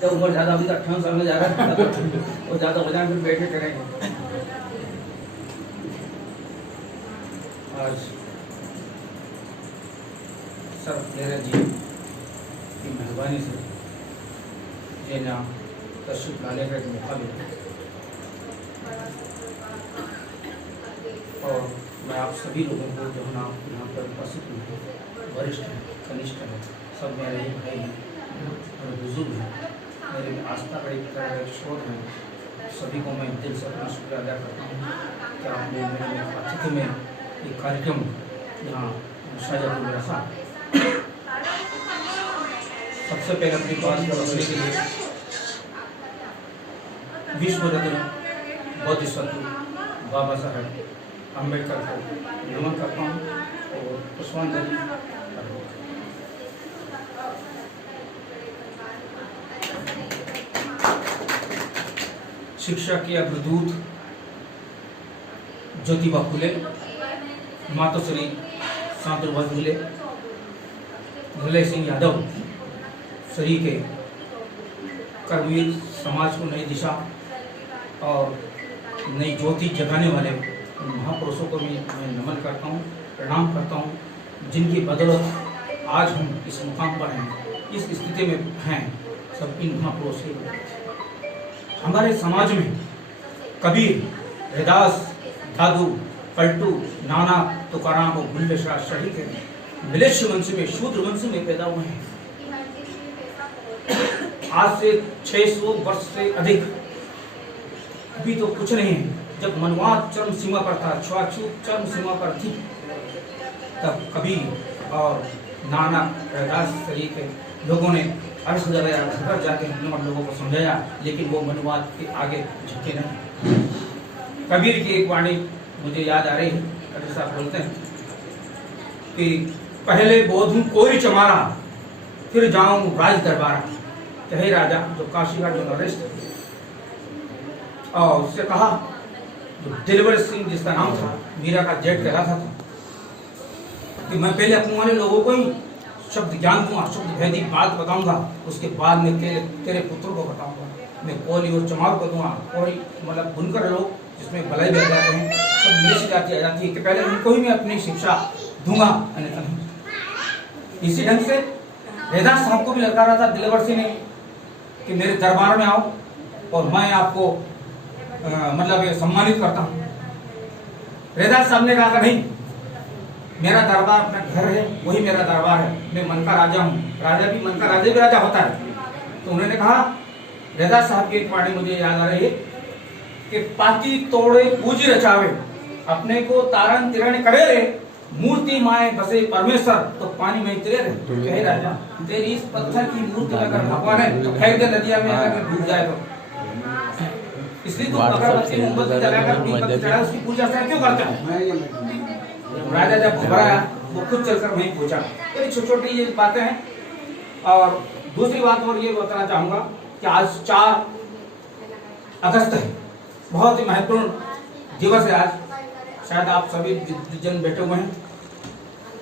जब उम्र ज़्यादा होगी तो 58 साल में जा रहा है और ज़्यादा हो जाए फिर बैठे करेंगे। आज सर मेरा जी की मेहरबानी से ये ना तशरीफ लाने का एक मौका मिला और मैं आप सभी लोगों को जो ना यहाँ पर उपस्थित हैं, वरिष्ठ हैं, कनिष्ठ हैं, सब मेरे ही भाई हैं, मेरे बुजुर्ग हैं, मेरे में आस्था का एक स्रोत हैं, सभी को मैं दिल से अपना शुक्रिया अदा करता हूँ कि आपने मेरे अतिथि में एक कार्यक्रम यहाँ शाहजहाँपुर में रखा। सबसे पहले अपनी बात को रखने के लिए विश्व रत्न बोधिसत्व बाबा साहब अम्बेडकर को नमन करता हूँ और पुष्पांजलि शिक्षा के अग्रदूत ज्योतिबा फुले, मातोश्री सावित्रीबाई फुले, भुले सिंह यादव सही के कर्मवीर समाज को नई दिशा और नई ज्योति जगाने वाले महापुरुषों को भी मैं नमन करता हूँ, प्रणाम करता हूँ, जिनकी बदौलत आज हम इस मुकाम पर हैं, इस स्थिति में हैं, सब इन महापुरुषों की बदौलत। हमारे समाज में कबीर, रैदास, दादू, पलटू, नाना, तुकाराम और बुल्ले शाह शहीद हैं, मिलेच्छ वंश में, शूद्र वंश में पैदा हुए हैं। आज से 600 वर्ष से अधिक अभी तो कुछ नहीं है। जब मनवाद चरम सीमा पर था, छुआछूत चरम सीमा पर थी, तब कबीर और नाना, रैदास सहित लोगों ने हर जगह घर जाके लोगों को समझाया, लेकिन वो मनवाद के आगे झुके नहीं। कबीर की एक वाणी मुझे याद आ रही है। कबीर साहब बोलते हैं कि पहले बोधूं कोई चमारा, फिर जाऊं राज दरबारा, कहे राजा जो काशी का जो नरेश और उससे कहा जो दिलवर सिंह जिसका नाम था, मीरा का जेठ कहलाता था, कि मैं पहले अपने वाले लोगों को ही शब्द ज्ञान दूंगा, शब्द भेदी बात बताऊंगा, उसके बाद में तेरे पुत्र को बताऊंगा। मैं कोली और चमार को दूंगा, कोई मतलब बुनकर लोग जिसमें भलाई बह जाते हैं, सब मेरे से जाती आ जाती है कि पहले उनको ही मैं अपनी शिक्षा दूंगा, अन्यथा नहीं। इसी ढंग से रैदास साहब को भी लगा रहा था दिलवर सिंह ने कि मेरे दरबार में आओ और मैं आपको मतलब सम्मानित करता हूँ। रैदास साहब ने कहा नहीं, मेरा दरबार अपना घर है, वही मेरा दरबार है, मैं मन का राजा हूँ, राजा भी राजा होता है। तो उन्होंने कहा, रैदास साहब की एक वाणी मुझे याद आ रही है कि पाती तोड़े पूजी रचावे, अपने को तारण तिरण करे रे, मूर्ति माए बसे परमेश्वर, तो पानी में उतरे रे। कहे राजा तेरी इस पत्थर की मूर्ति अगर भगवान है तो फेंक दे नदिया में, अगर डूब जाए तो। इसलिए तो अगरबत्ती मोमबत्ती जलाकर दीपक चढ़ा उसकी पूजा क्यों करता है? राजा जब घबराया वो खुद चलकर वहीं पहुंचा। तो छोटी छोटी ये बातें हैं। और दूसरी बात और ये बताना चाहूंगा कि आज 4 अगस्त है, बहुत ही महत्वपूर्ण दिवस है आज। शायद आप सभी जन बैठे हुए हैं,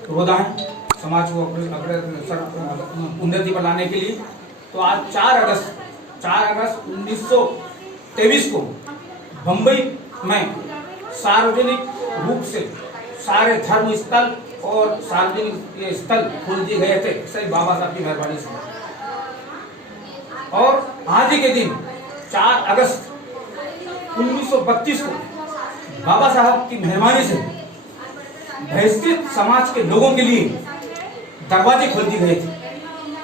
रोदा है समाज को उन्नति बनाने के लिए। तो आज 4 अगस्त 1923 को बंबई में सार्वजनिक रूप से सारे धर्म स्थल और सार्वजनिक स्थल खोल दिए गए थे, सही बाबा साहब की मेहरबानी से। और आज ही के दिन 4 अगस्त 1932 को बाबा साहब की मेहरबानी से बहिष्कृत समाज के लोगों के लिए दरवाजे खोल दिए गए थे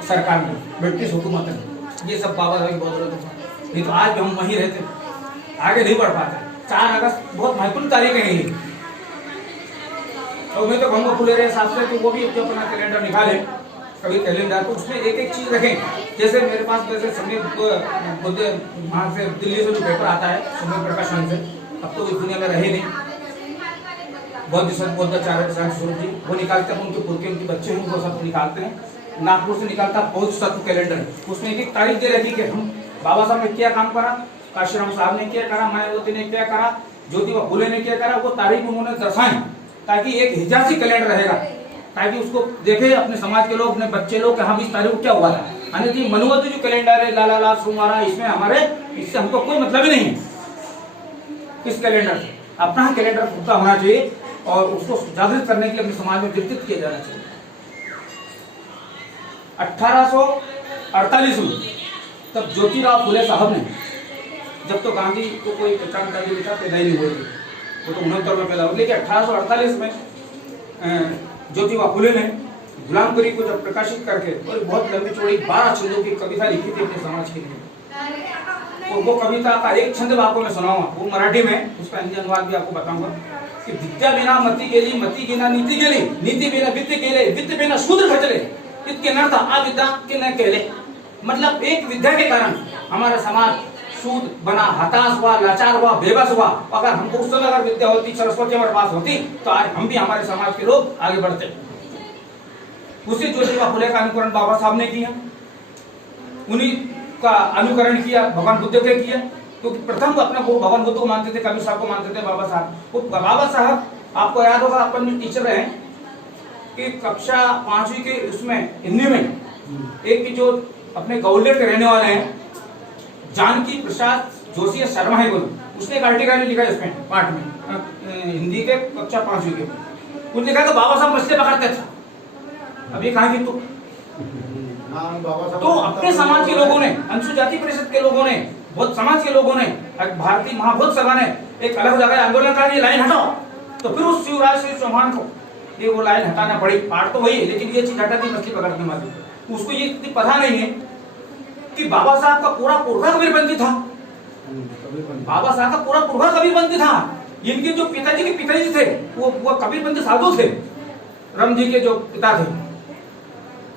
सरकार ने, ब्रिटिश हुकूमत ने। ये सब बाबा साहब की बदौलत था, नहीं तो आज भी हम वहीं रहते, आगे नहीं बढ़ पाते। 4 अगस्त बहुत महत्वपूर्ण तारीख है ये। और मैं तो कहूँगा फुले रहे साहब से, तो वो भी अपना कैलेंडर निकाले, कभी कैलेंडर, तो उसमें एक एक चीज रखें। जैसे मेरे पास वैसे समय बुद्ध वहाँ से दिल्ली से जो पेपर आता है समय प्रकाशन से, अब तो इस दुनिया में रहे नहीं, बौद्धाचार्य स्वरूप जी वो निकालते हैं, उनके पुरखे उनके बच्चे हैं वो सब निकालते हैं। नागपुर से निकालता बोधिसत्व कैलेंडर, उसमें एक एक तारीख दे रखी कि हम बाबा साहब ने क्या काम करा, काशीराम साहब ने क्या करा, मायावती ने क्या करा, ज्योतिबा फुले ने क्या करा, वो तारीख उन्होंने दर्शाए, ताकि एक हिजाजी कैलेंडर रहेगा, ताकि उसको देखे अपने समाज के लोग, अपने बच्चे लोग कि हम इस तारीख को क्या हुआ था। अन्यथा मनोवत जो कैलेंडर है लाला लाल सोमवारा, इसमें हमारे इससे हमको कोई मतलब ही नहीं है। इस कैलेंडर से अपना कैलेंडर खुद का होना चाहिए और उसको जागृत करने के लिए अपने समाज में विकसित किया जाना चाहिए। 1848 में तब ज्योतिराव फुले साहब ने, जब तो गांधी को कोई पहचान पैदा ही नहीं हुई, वो तो 69 में पैदा हुआ, लेकिन 1848 में ज्योतिबा फुले ने गुलामगिरी को जब प्रकाशित करके और बहुत लंबी चौड़ी 12 छंदों की कविता लिखी थी अपने समाज के लिए। तो वो कविता का एक छंद आपको मैं सुनाऊंगा, वो मराठी में, उसका हिंदी अनुवाद भी आपको बताऊंगा कि विद्या बिना मती गेली, मती बिना नीति गेली, नीति बिना वित्त गेले, वित्त बिना शूद्र खचले, इसके नर्थ अविद्या के न कहले। मतलब एक विद्या के कारण हमारा समाज शूद्र बना, हताश हुआ, लाचार हुआ, बेबस हुआ। अगर हमको उस समय अगर विद्या होती, सरस्वती हमारे पास होती, तो आज हम भी हमारे समाज के लोग आगे बढ़ते। उसी ज्योतिबा फुले का अनुकरण बाबा साहब ने किया, उन्हीं का अनुकरण किया भगवान बुद्ध के किया, क्योंकि प्रथम अपना वो भगवान बुद्ध को मानते थे, कबीर साहब को मानते थे, बाबा साहब। वो बाबा साहब आपको याद होगा, अपन में टीचर रहे कि कक्षा 5वीं के उसमें हिंदी में एक जो अपने गौलेर के रहने वाले हैं जानकी प्रसाद जोशी शर्मा है, बोलो, उसने एक आर्टिकल लिखा है इसमें पाठ में हिंदी के कक्षा 5वीं के, उसने लिखा कि बाबा साहब मछली पकड़ते थे। अब ये कहा कि तो अपने समाज के लोगों ने, अनुसूचित जाति परिषद के लोगों ने, बहुत समाज के लोगों ने, भारतीय महाभोज सभा ने एक अलग जगह आंदोलन करा, ये लाइन हटाओ। तो फिर उस शिवराज सिंह चौहान को ये वो लाइन हटाना पड़ी। पाठ तो वही है, लेकिन ये चीज हटा दी मछली पकड़ने वाली। उसको ये इतनी पता नहीं है कि बाबा साहब का पूरा पुरखा कबीरपंथी था। बाबा साहब का पूरा पुरखा कबीरपंथी था। इनके जो पिताजी के पिताजी थे वो कबीरपंथी साधु थे। राम जी के जो पिता थे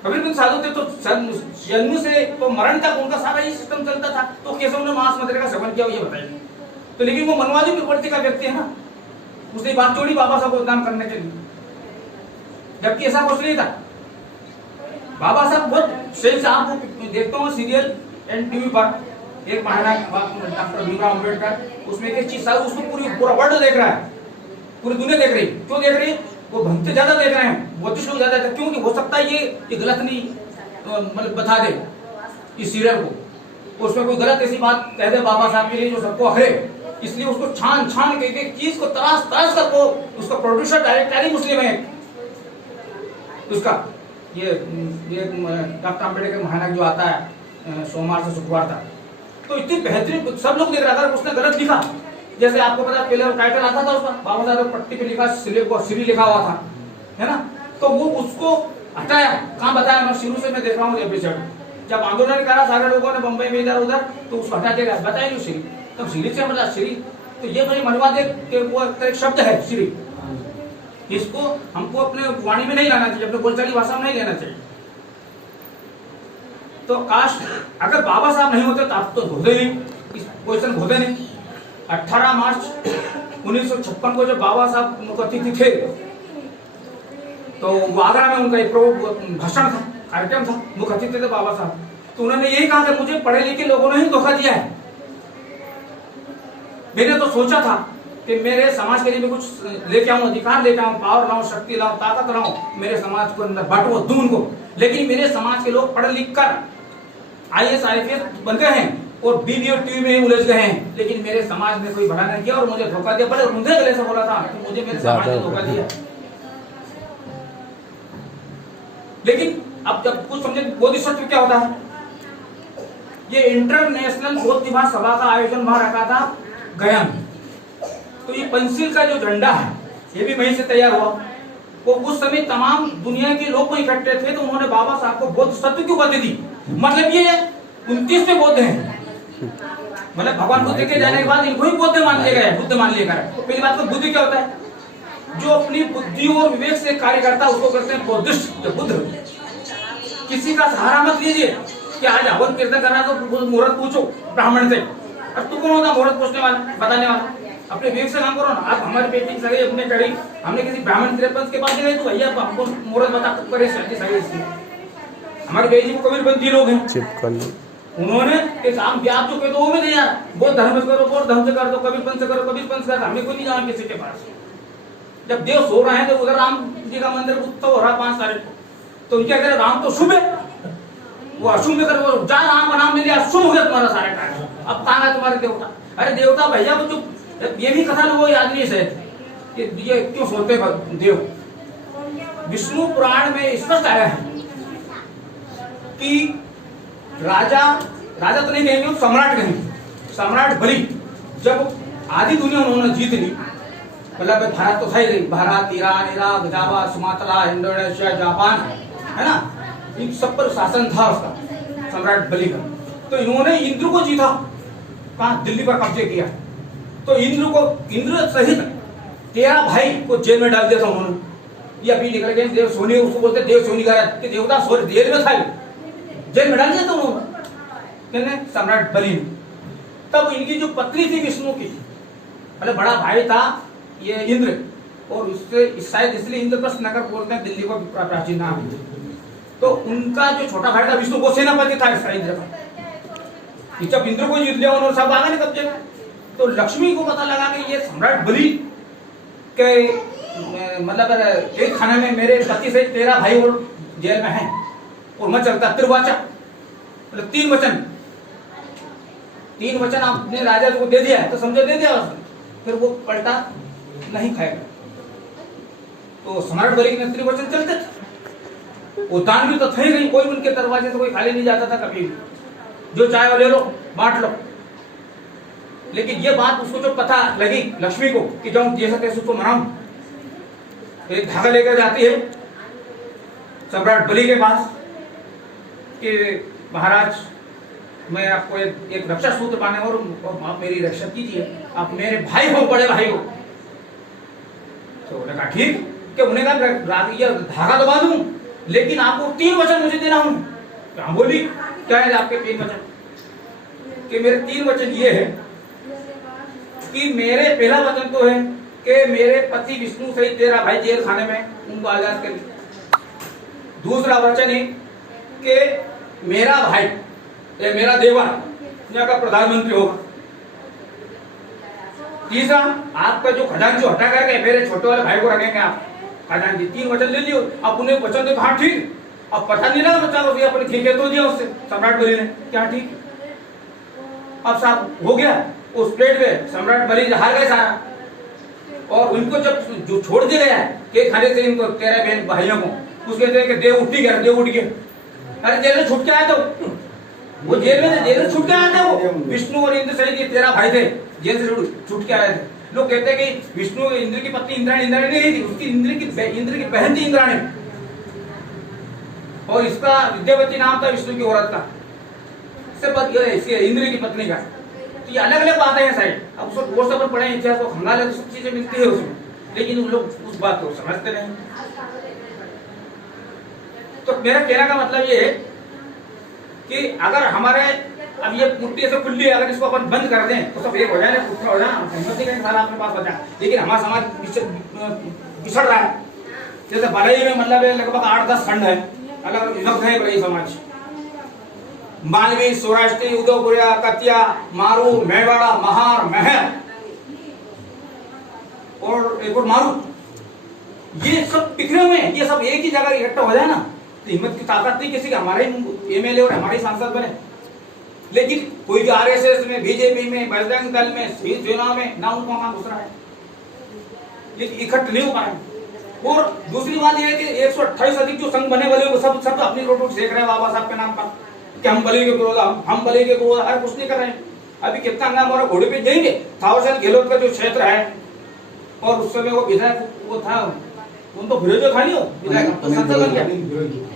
कबीरपंथी साधु थे। तो जन्म से तो मरण तक उनका सारा ही सिस्टम चलता था। तो कैसे उन्होंने मांस मदिरा का सेवन किया ये बताइए। तो लेकिन वो मनवादी प्रवृत्ति का व्यक्ति है ना, उसने बात जोड़ी बाबा साहब को बदनाम करने के लिए, जबकि ऐसा कुछ नहीं था। बाबा साहब बहुत सही से, आप देखता हूँ सीरियल एनटीवी पर, एक महानायक डॉक्टर भीमराव अम्बेडकर, उसमें एक चीज साहब उसको पूरा वर्ल्ड देख रहा है, पूरी दुनिया देख रही। क्यों देख रही है? वो भक्त ज्यादा देख रहे हैं, बुद्धिस्ट लोग ज्यादा, क्योंकि हो सकता है ये गलत नहीं मतलब बता दे इस सीरियल को, उसमें कोई गलत ऐसी बात कह दे बाबा साहब के लिए जो सबको हरे, इसलिए उसको छान छान के एक चीज को तराश तराश कर वो उसका प्रोड्यूसर डायरेक्टर ही मुस्लिम है उसका। ये डॉक्टर अम्बेडकर महानायक जो आता है सोमवार से शुक्रवार तक, तो इतनी बेहतरीन सब लोग देख रहा था। उसने गलत लिखा, जैसे आपको पता पहले टाइटल आता था उसका, बाबा साहब पट्टी पे लिखा श्री लिखा हुआ था, है ना। तो वो उसको हटाया, कहाँ बताया मैं शुरू से मैं देख रहा हूँ एपिसोड, जब आंदोलन करा सारे लोगों ने बम्बई में इधर उधर, तो उसको हटा देगा, बताया नहीं श्री। तब श्री से मतलब श्री, तो ये मेरी मनवा दे कि वो एक शब्द है श्री, इसको हमको अपने वाणी में नहीं लाना चाहिए, अपने बोलचाली भाषा में नहीं लेना चाहिए। तो काश अगर बाबा साहब नहीं होते तो आप तो होते नहीं, इस क्वेश्चन होते नहीं। 18 मार्च 1956 को जब बाबा साहब अतिथि थे, तो वो आगरा में उनका एक भाषण था, कार्यक्रम था, मुख्य अतिथि थे बाबा साहब। तो उन्होंने यही कहा कि मुझे पढ़े लिखे लोगों ने ही धोखा दिया है। मैंने तो सोचा था कि मेरे समाज के लिए मैं कुछ लेके आऊं, अधिकार लेके आऊं, पावर लाऊं, शक्ति लाऊं, ताकत लाऊं, मेरे समाज को अंदर बांटूं, दूं उनको। लेकिन मेरे समाज के लोग पढ़ लिख कर IAS IPS बन गए हैं और BBA और TU में उलझ गए हैं, लेकिन मेरे समाज में कोई भला नहीं किया और मुझे धोखा दिया। बड़े मुझे गले से बोला था कि मुझे मेरे समाज ने धोखा दिया। लेकिन अब जब कुछ समझे बोधिसत्व क्या होता है, ये इंटरनेशनल बौद्ध दिवस सभा का आयोजन वहां रखा था गया में। तो ये पंचशील का जो झंडा है ये भी वहीं से तैयार हुआ। वो उस समय तमाम दुनिया के लोग को इकट्ठे थे, तो उन्होंने बाबा साहब को बौद्ध सत्व की उपाधि दी। मतलब ये 29वें बौद्ध हैं, मतलब भगवान बुद्ध के जाने के बाद इनको ही बुद्ध मान लिया गया, बुद्ध मान लिया गया। पहली बात तो बुद्ध क्या होता है, जो अपनी बुद्धि और विवेक से कार्य करता है उसको कहते हैं बौद्धिस्ट, बुद्ध। किसी का सहारा मत लीजिए कि आज हवन कीर्तन करना तो मुहूर्त पूछो ब्राह्मण से, अब तू कौन होता मुहूर्त पूछने वाला, बताने वाला? अपने विवेक से काम करो ना। आप हमारी बेटी सही अपने करी, हमने किसी ब्राह्मण तिरपंथ के पास गए तो भैया हमको मुहूर्त बता करे शादी सही इसकी। हमारे बेटी को कबीरपंथी लोग हैं, उन्होंने एक आम ब्याह जो कहते वो में नहीं यार, वो धर्म से करो, वो धर्म से कर दो, कबीरपंथ से करो, कबीरपंथ से कर, हमें कोई नहीं जाना किसी के पास। जब देव सो रहे हैं तो उधर राम जी का मंदिर उत्सव हो रहा 5 तारीख को, तो उनके अगर राम तो शुभ है, वो अशुभ में कर वो जा राम का नाम ले लिया, शुभ हो गया तुम्हारा सारे कार्य। अब कहाँ है तुम्हारे देवता? अरे देवता भैया वो जो ये भी कथा लोग याद नहीं है, ये क्यों सोचते देव? विष्णु पुराण में स्पष्ट आया है कि राजा तो नहीं कहेंगे, सम्राट कहेंगे। सम्राट बलि जब आधी दुनिया उन्होंने जीत ली, मतलब भारत तो था ही, भारत, ईरान, इराक, जावा, सुमात्रा, इंडोनेशिया, जापान, है ना, इन सब पर शासन था उसका, सम्राट बलि का। तो इन्होंने इंद्र को जीता, कहाँ? दिल्ली पर कब्जे किया। तो इंद्र सहित 13 भाई को जेल में डाल दिया था उन्होंने। ये अभी निकल गए देव सोनी, उसको बोलते देव सोनी का कि देवता सोनी जेल में था, जेल में डाल दिया था उन्होंने, सम्राट बलि ने। तब इनकी जो पत्नी थी विष्णु की, मतलब बड़ा भाई था ये इंद्र, और उससे शायद इसलिए इंद्रप्रस्थ नगर बोलते हैं, दिल्ली का प्राचीन नाम है। तो उनका जो छोटा भाई था विष्णु, वो सेनापति था इसका इंद्र का। जब इंद्र को जीत लिया उन्होंने, सब आ गए कब्जे में। तो लक्ष्मी को पता लगा कि ये सम्राट बलि के मतलब एक खाने में मेरे पति से 13 भाई और जेल में हैं, और मैं चलता त्रिवाचा, मतलब 3 वचन आपने राजा को दे दिया है, तो समझो दे दिया उसने, फिर वो पलटा नहीं खाएगा। तो सम्राट बलि के त्रिवचन चलते थे। वो दान भी तो थे ही नहीं, कोई उनके दरवाजे से कोई खाली नहीं जाता था कभी भी, जो चाहे वो ले लो, बांट लो। लेकिन ये बात उसको जो पता लगी लक्ष्मी को कि जाऊं जैसा तैसे उसको मनाऊं, एक धागा लेकर जाती है सम्राट बलि के पास कि महाराज मैं आपको एक रक्षा सूत्र पाने और आप मेरी रक्षा कीजिए, आप मेरे भाई हो, बड़े भाई हो। तो उन्होंने कहा ठीक, कि उन्हें कहा ये धागा तो बांधूं, लेकिन आपको 3 वचन मुझे देना हूं। तो बोली क्या है आपके 3 वचन? कि मेरे 3 वचन ये है कि मेरे पहला वचन तो है कि मेरे पति विष्णु सहित 13 भाई जेल खाने में, उनको आजाद करिए। दूसरा वचन है कि मेरा भाई ये मेरा देवर यहाँ का प्रधानमंत्री होगा। तीसरा, आपका जो खजांची हटा करके मेरे छोटे वाले भाई को रखेंगे आप खजांची। 3 वचन ले लियो। अब उन्हें वचन दे, हाँ ठीक। अब पता नहीं लगा बच्चा को, अपने ठीक है तो दिया उससे सम्राट बलि ने, क्या ठीक। अब साहब हो गया उस प्लेट में, सम्राट बलि हार गए सारा। और उनको जब जो छोड़ दिया गया कि खाने से इनको 13 बहन भाइयों को, उसके देव उठ गया, देव उठ गया। अरे जेल में छूट के आए तो वो जेल में छूट के आए थे वो, विष्णु और इंद्र सहित ये 13 भाई थे, जेल से छूट के आए थे। लोग कहते हैं कि विष्णु इंद्र की पत्नी इंद्राणी नहीं थी, उसकी इंद्र की बहन थी इंद्राणी, और इसका विद्यावती नाम था विष्णु की औरत का, इंद्र की पत्नी का। तो ये अलग अलग बातें हैं साइड। अब उसको कोर्स पर पढ़े इतिहास को खंगाल है, सब चीजें मिलती है उसमें, लेकिन उन लोग उस बात को समझते नहीं। तो मेरा कहने का मतलब ये है कि अगर हमारे अब ये मुट्ठी ऐसे खुली है, अगर इसको अपन बंद कर दें तो सब एक हो जाए, पुष्ट हो जाए, सारा अपने पास बचा। लेकिन हमारा समाज पिछड़ रहा है। जैसे बलई में मतलब लगभग 8-10 खंड है, अलग विभक्त है बलई समाज। मालवी, सौराष्ट्री, उदयपुरिया, कतिया, मारू, मेवाड़ा, महार, महर और एक और मारू, ये सब बिखरे हुए हैं। ये सब एक ही जगह इकट्ठा हो जाए ना तो हिम्मत की ताकत नहीं किसी का, हमारे एमएलए और हमारे सांसद बने। लेकिन कोई भी आरएसएस में, बीजेपी में, बजरंग दल में, शिवसेना में ना उनको वहां घुस रहा है, लेकिन इकट्ठे नहीं हो पाए। और दूसरी बात यह है कि 128 अधिक जो संघ बने वाले वो सब अपनी रोटी सेक रहे हैं बाबा साहब के नाम पर कि हम बलि के विरोध, हम बलि के विरोध। अरे कुछ नहीं कर रहे हैं। अभी कितना हंगामा हो रहा, घोड़े पे जाएंगे। थावरचंद गहलोत का जो क्षेत्र है, और उस समय वो विधायक वो था, उन तो विरोध था नहीं हो विधायक, तो संसद बन गया।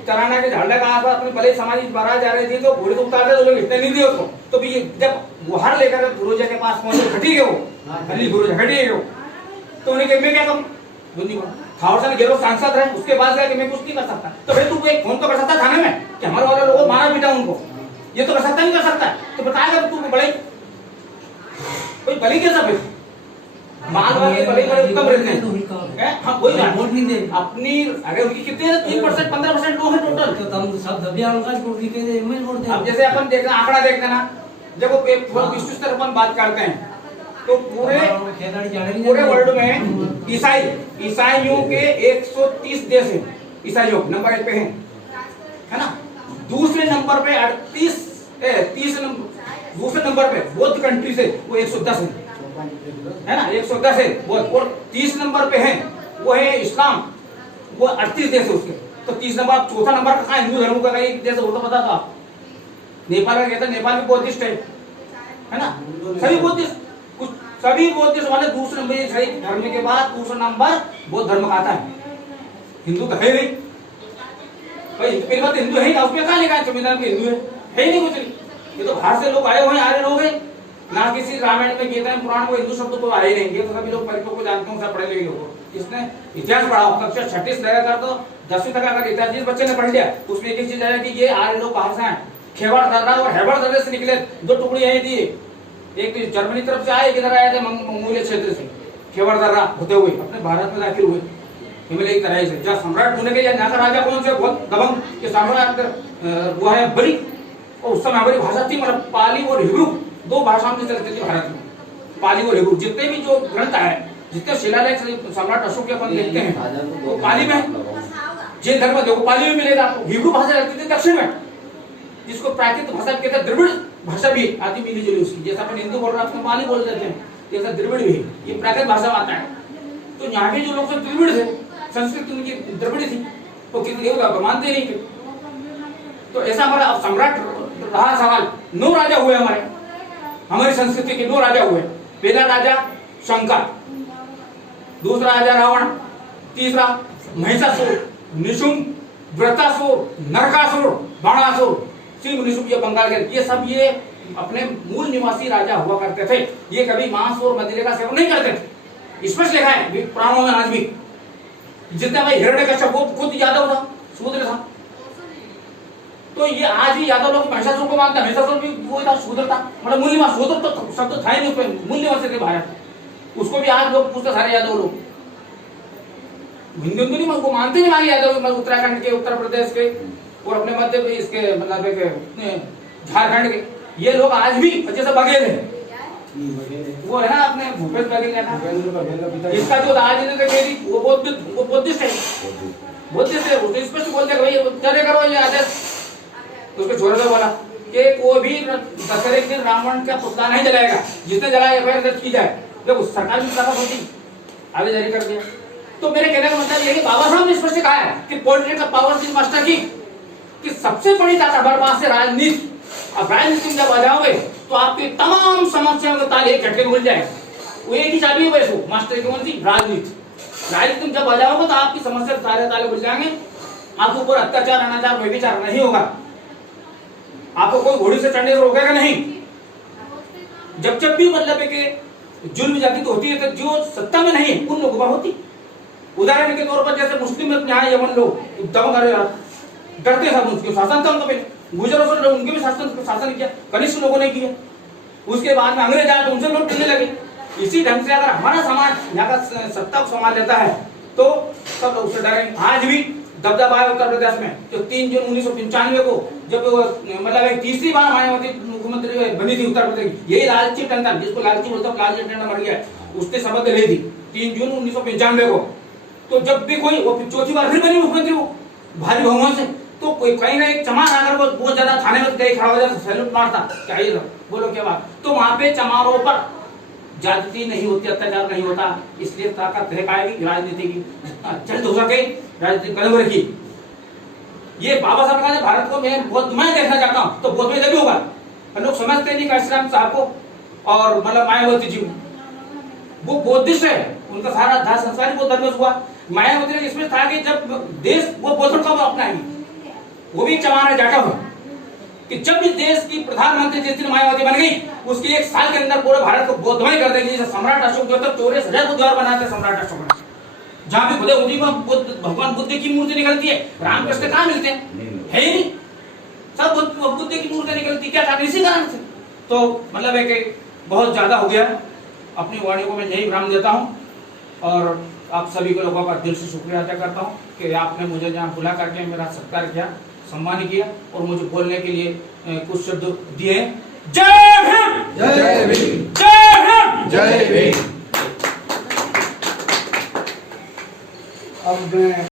चराना के झंडे का आसपास अपनी भले समाज बारात जा रही थी तो घोड़े को उतारते तो लोग इतने नहीं दिए उसको। तो भी जब गुहार लेकर गुरुजी के पास पहुंचे, हटी गए वो, अली गुरुजी हटी गए वो, तो उन्हें मैं क्या करूं, थावरचंद गहलोत सांसद है, उसके पास गया कि मैं कुछ नहीं कर सकता। तो भाई तू एक फोन तो कर सकता थाने में कि हमारे वाले लोगों मारा पीटा उनको, ये तो कर सकता नहीं कर सकता, तो बताएगा तू बड़े कोई बलि कैसा फिर माल वाले बड़े कम रहते हैं। हाँ वही वोट नहीं दे अपनी, अरे उनकी कितने 3% 15% लोग हैं टोटल, तो हम सब दबियान का वोट के में वोट दे। अब जैसे अपन देखना आंकड़ा देखते ना, जब वो विश्व स्तर पर बात करते हैं तो पूरे वर्ल्ड में ईसाइयों के 130 देश हैं, ईसाइयों नंबर 1 पे हैं, है ना। दूसरे नंबर पे 38 दूसरे नंबर पे बौद्ध कंट्री से वो 110 है ना, 110 है बौद्ध, और 30 नंबर पे है वो है इस्लाम, वो 38 देश है उसके। तो 30 नंबर, चौथा नंबर का कहाँ हिंदू धर्म का एक देश होता पता था? नेपाल का कहता, नेपाल भी बौद्धिस्ट है ना, सभी बौद्धिस्ट, कुछ सभी बौद्धिस्ट वाले दूसरे नंबर सही धर्म के बाद दूसरा नंबर बौद्ध धर्म का आता है। हिंदू तो है नहीं भाई, पहली बात हिंदू है ही ना, उसमें कहाँ लिखा है संविधान में हिंदू है ही नहीं कुछ नहीं। ये तो बाहर से लोग आए हुए हैं, आर्य लोग हैं ना, किसी रामायण में गीता में पुराण को हिंदू शब्द तो आए नहीं। ये तो सभी लोग परिपक्व को जानते हैं, सब पढ़े लिखे लोग। इसने इतिहास पढ़ा हो, कक्षा 36 लगा कर तो 10वीं तक अगर इतिहास जिस बच्चे ने पढ़ लिया उसमें एक ही चीज है कि ये आर्य लोग बाहर से आए, खेवाड़ दर्रा और हेबड़ दर्रे से निकले, दो टुकड़ी यही थी, एक तो जर्मनी तरफ से आए, एक इधर आए थे मंगोलिया क्षेत्र से, खेवाड़ दर्रा होते हुए अपने भारत में दाखिल हुए हिमालय की तरह से। जहाँ सम्राट होने के लिए यहाँ का राजा कौन से बहुत दबंग के सम्राट वो है बलि, और उस समय हमारी भाषा थी मतलब पाली और हिब्रू, दो भाषाओं में चलती थी भारत में, पाली और हिब्रू। जितने भी जो ग्रंथ है, जितने शिलालेख सम्राट अशोक के अपन देखते हैं वो पाली में, जैन धर्म देखो पाली में मिलेगा आपको। हिब्रू भाषा रहती थी दक्षिण में, जिसको प्राकृत भाषा कहते हैं, द्रविड़ भाषा भी आती मिली जुली उसकी, जैसा अपन हिंदू बोल रहे हैं पाली बोल देते हैं, जैसा द्रविड़ भी ये प्राकृत भाषा में आता है। तो यहाँ के जो लोग सब द्रविड़ थे, संस्कृत उनकी द्रविड़ थी, तो किसी देवता को मानते नहीं थे। तो ऐसा हमारा सम्राट रहा सवाल। 9 राजा हुए हमारी संस्कृति के 9 राजा हुए। पहला राजा शंकर, दूसरा राजा रावण, तीसरा महिषासुर, निशुंभ, वृत्रासुर, नरकासुर, बाणासुर, सिंह, निशुंभ, ये बंगाल के, ये सब ये अपने मूल निवासी राजा हुआ करते थे। ये कभी मांस और मदिरे का सेवन नहीं करते थे, स्पष्ट लिखा है पुराणों में आज भी। जितना भाई हिरण्यकश्यप वो खुद यादव था, शूद्र था, तो ये आज भी यादव लोग महिषासुर को मानते हैं, महिषासुर भी वो था, शूद्र था, मतलब मूल्यवान, शूद्र तो शब्द था ही नहीं उसमें, मूल्यवान से थे भारत, उसको भी आज लोग पूछते सारे यादव लोग। हिंदू नहीं वो मानते नहीं, यादव उत्तराखंड के, उत्तर प्रदेश के और अपने मध्य प्रदेश के, मतलब झारखंड के, ये लोग आज भी जैसे बघेल है, वो है ना अपने भूपेश बघेल है ना, इसका जो राजनीतिक वो बुद्धिस्ट है, बुद्धिस्ट है, उसने स्पष्ट बोलते भाई चले करो ये आदेश। तो उसके छोरे बोला कि वो भी दशहरे के दिन रावण का पुतला नहीं जलाएगा, जिसने जलाया एफआईआर दर्ज की जाए। देखो सरकार भी सफल होती, आगे जारी कर दिया। तो मेरे कहने का मतलब ये कि बाबा साहब ने स्पष्ट कहा है कि पॉलिटिकल पावर इज मास्टर की, कि सबसे बड़ी ताकत हमारे पास है राजनीति। अब राजनीति जब आ जाओगे तो आपकी तमाम समस्याओं का ताले एक झटके में खुल जाएगा। वो एक ही चाबी है वैसे मास्टर की, कौन सी? राजनीति। राजनीति जब आ जाओगे तो आपकी समस्या के सारे ताले खुल जाएंगे, आपके ऊपर अत्याचार, अनाचार, व्यभिचार नहीं होगा, आपको कोई घोड़ी से चढ़ने से रोकेगा नहीं। जब भी मतलब कि जुल्म जाति तो होती है, तो जो सत्ता में नहीं उन लोगों पर होती। उदाहरण के तौर पर जैसे मुस्लिम यहाँ यमन लोग दम कर डरते सब, उसके शासन था उनका, पहले गुजरों से उनके भी शासन किया, कनिष्ठ लोगों ने किया। उसके बाद में अंग्रेज आए तो उनसे लोग डरने लगे। इसी ढंग से अगर हमारा समाज यहाँ का सत्ता को संभाल लेता है तो सब लोग उससे डरेंगे। आज भी दबदबा है उत्तर प्रदेश में, जो 3 जून 1995 को जब मतलब एक तीसरी बार मायावती मुख्यमंत्री बनी थी उत्तर प्रदेश, यही लालची टंडन, जिसको लालची बोलते हैं, लालची टंडन मर गया, उसने शपथ ली थी 3 जून 1995 को। तो जब भी कोई वो चौथी बार फिर बनी मुख्यमंत्री वो भारी बहुमत से, तो कोई कहीं ना एक चमार आकर वो बहुत ज्यादा थाने में कहीं खड़ा हो जाता, सैल्यूट मारता, क्या ये बोलो क्या बात। तो वहां पे चमारों पर जाति नहीं होती, अत्याचार नहीं होता, इसलिए ताकत है पाएगी राजनीति की, जितना जल्द हो सके राजनीति कदम रखी। ये बाबा साहब का भारत को मैं बहुत मैं देखना चाहता हूँ, तो बहुत में जब होगा। लोग समझते नहीं काशीराम साहब को और मतलब मायावती जी वो बौद्धिस्ट है, उनका सारा दाह संस्कार वो धर्म हुआ। मायावती ने इसमें था कि जब देश वो बौद्ध को अपनाएंगे, वो भी चमार जाटा हुआ कि जब भी देश की प्रधानमंत्री जिस दिन मायावती बन गई उसके 1 साल के अंदर पूरे भारत को बौद्धमय कर देगी। जैसे सम्राट अशोक जो था 64,000 बुद्धवार बनाते सम्राट अशोक, जहाँ भी खुदे उन्हीं में भगवान बुद्ध की मूर्ति निकलती है, रामकृष्ण कहाँ मिलते हैं? है ही नहीं, सब बुद्ध की मूर्ति निकलती, क्या कारण? इसी कारण से। तो मतलब है कि बहुत ज्यादा हो गया, अपनी वाणी को मैं यही विराम देता हूँ और आप सभी को लोगों का दिल से शुक्रिया अदा करता हूँ कि आपने मुझे यहाँ बुला करके मेरा सत्कार किया, सम्मान किया और मुझे बोलने के लिए कुछ शब्द दिए। जय भीम, जय भीम, जय भीम, जय भीम। अब